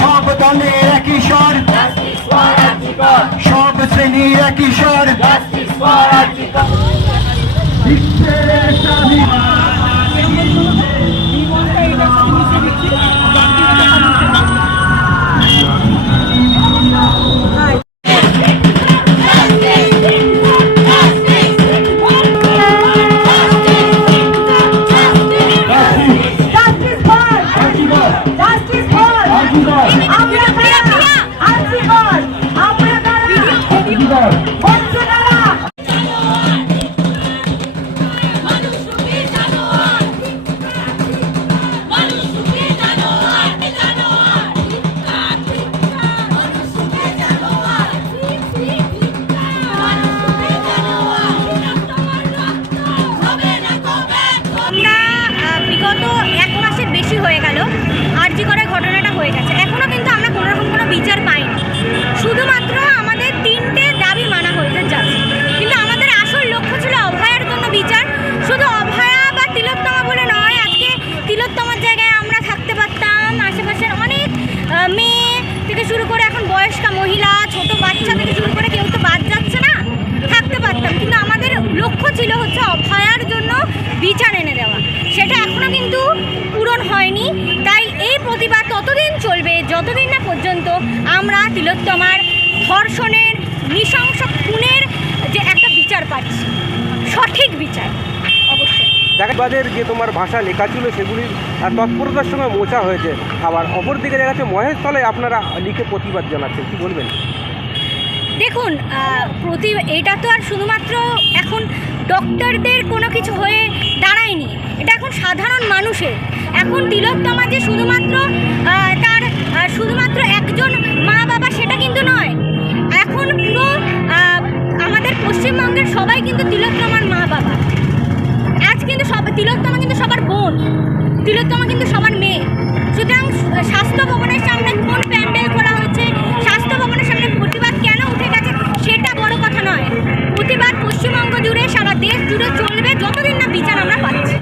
সব দলের একই স্বর, সব শ্রেণীর একই স্বর, বিশ্বের বিচার এনে দেওয়া, সেটা এখনো কিন্তু পূরণ হয়নি। তাই এই প্রতিবাদ ততদিন চলবে যতদিন না পর্যন্ত আমরা তিলোত্তমার ধর্ষণের, নৃশংস খুনের যে একটা বিচার পাচ্ছি, সঠিক বিচার। অবশ্যই দেখাবাদের যে তোমার ভাষা লেখা ছিল সেগুলির তৎপরতার সঙ্গে মোছা হয়েছে, আবার অপরদিকে দেখা যাচ্ছে মহেশতলে আপনারা লিখে প্রতিবাদ জানাচ্ছেন, কি বলবেন? দেখুন, এটা তো আর শুধুমাত্র এখন ডক্টরদের কোনো কিছু হয়ে দাঁড়ায়নি, এটা এখন সাধারণ মানুষের। এখন তিলোত্তমা যে শুধুমাত্র শুধুমাত্র একজন মা বাবা সেটা কিন্তু নয়, এখন পুরো আমাদের পশ্চিমবঙ্গের সবাই কিন্তু